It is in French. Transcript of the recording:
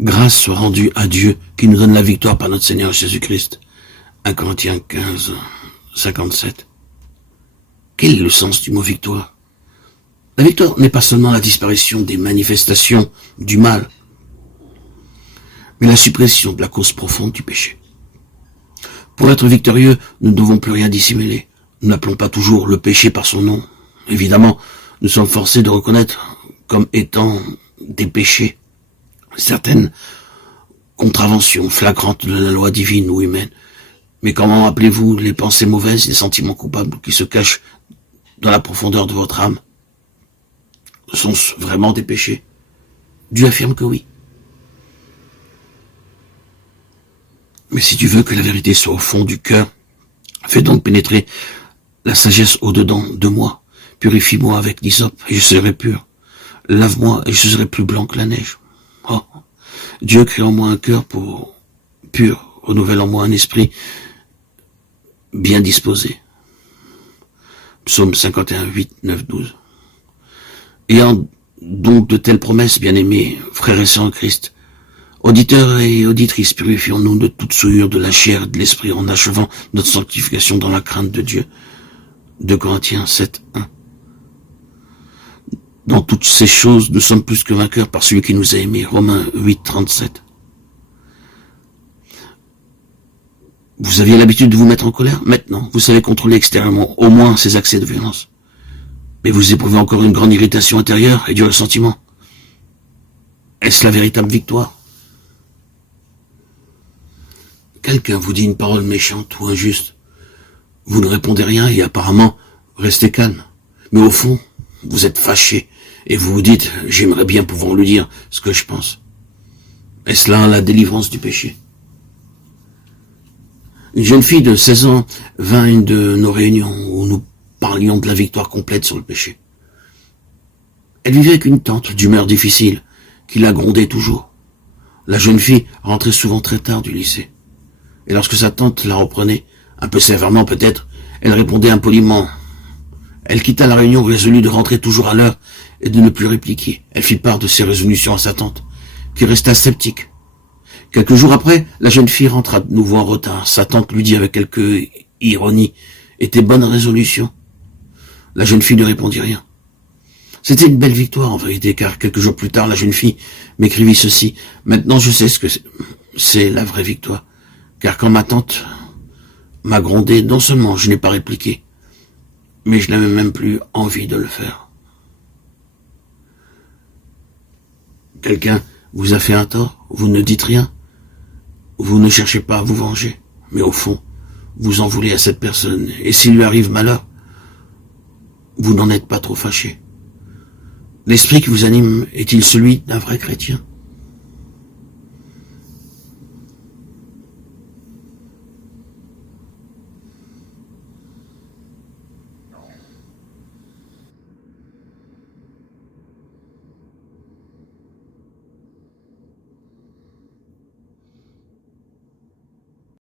Grâce soit rendue à Dieu qui nous donne la victoire par notre Seigneur Jésus-Christ. 1 Corinthiens 15, 57. Quel est le sens du mot victoire? La victoire n'est pas seulement la disparition des manifestations du mal, mais la suppression de la cause profonde du péché. Pour être victorieux, nous ne devons plus rien dissimuler. Nous n'appelons pas toujours le péché par son nom. Évidemment, nous sommes forcés de reconnaître comme étant des péchés certaines contraventions flagrantes de la loi divine ou humaine. Mais comment appelez-vous les pensées mauvaises, les sentiments coupables qui se cachent dans la profondeur de votre âme? Sont-ce vraiment des péchés? Dieu affirme que oui. Mais si tu veux que la vérité soit au fond du cœur, fais donc pénétrer la sagesse au-dedans de moi. Purifie-moi avec l'hysope et je serai pur. Lave-moi et je serai plus blanc que la neige. Oh, Dieu crée en moi un cœur pur, renouvelle en moi un esprit bien disposé. Psaume 51, 8, 9, 12. Ayant donc de telles promesses, bien-aimés, frères et sœurs en Christ, auditeurs et auditrices, purifions-nous de toute souillure de la chair et de l'esprit en achevant notre sanctification dans la crainte de Dieu. 2 Corinthiens 7, 1. Dans toutes ces choses, nous sommes plus que vainqueurs par celui qui nous a aimés. Romains 8, 37. Vous aviez l'habitude de vous mettre en colère? Maintenant, vous savez contrôler extérieurement au moins ces accès de violence. Mais vous éprouvez encore une grande irritation intérieure et du ressentiment. Est-ce la véritable victoire? Quelqu'un vous dit une parole méchante ou injuste. Vous ne répondez rien et apparemment, restez calme. Mais au fond, vous êtes fâché et vous vous dites, j'aimerais bien pouvoir lui dire ce que je pense. Est-ce là la délivrance du péché? Une jeune fille de 16 ans vint à une de nos réunions où nous parlions de la victoire complète sur le péché. Elle vivait avec une tante d'humeur difficile qui la grondait toujours. La jeune fille rentrait souvent très tard du lycée. Et lorsque sa tante la reprenait, un peu sévèrement peut-être, elle répondait impoliment. Elle quitta la réunion résolue de rentrer toujours à l'heure et de ne plus répliquer. Elle fit part de ses résolutions à sa tante, qui resta sceptique. Quelques jours après, la jeune fille rentra de nouveau en retard. Sa tante lui dit avec quelque ironie, « Et tes bonnes résolutions ?» La jeune fille ne répondit rien. C'était une belle victoire en vérité, car quelques jours plus tard, la jeune fille m'écrivit ceci. « Maintenant je sais ce que c'est la vraie victoire, car quand ma tante m'a grondé, non seulement je n'ai pas répliqué, mais je n'avais même plus envie de le faire. » Quelqu'un vous a fait un tort, vous ne dites rien, vous ne cherchez pas à vous venger, mais au fond, vous en voulez à cette personne, et s'il lui arrive malheur, vous n'en êtes pas trop fâché. L'esprit qui vous anime est-il celui d'un vrai chrétien?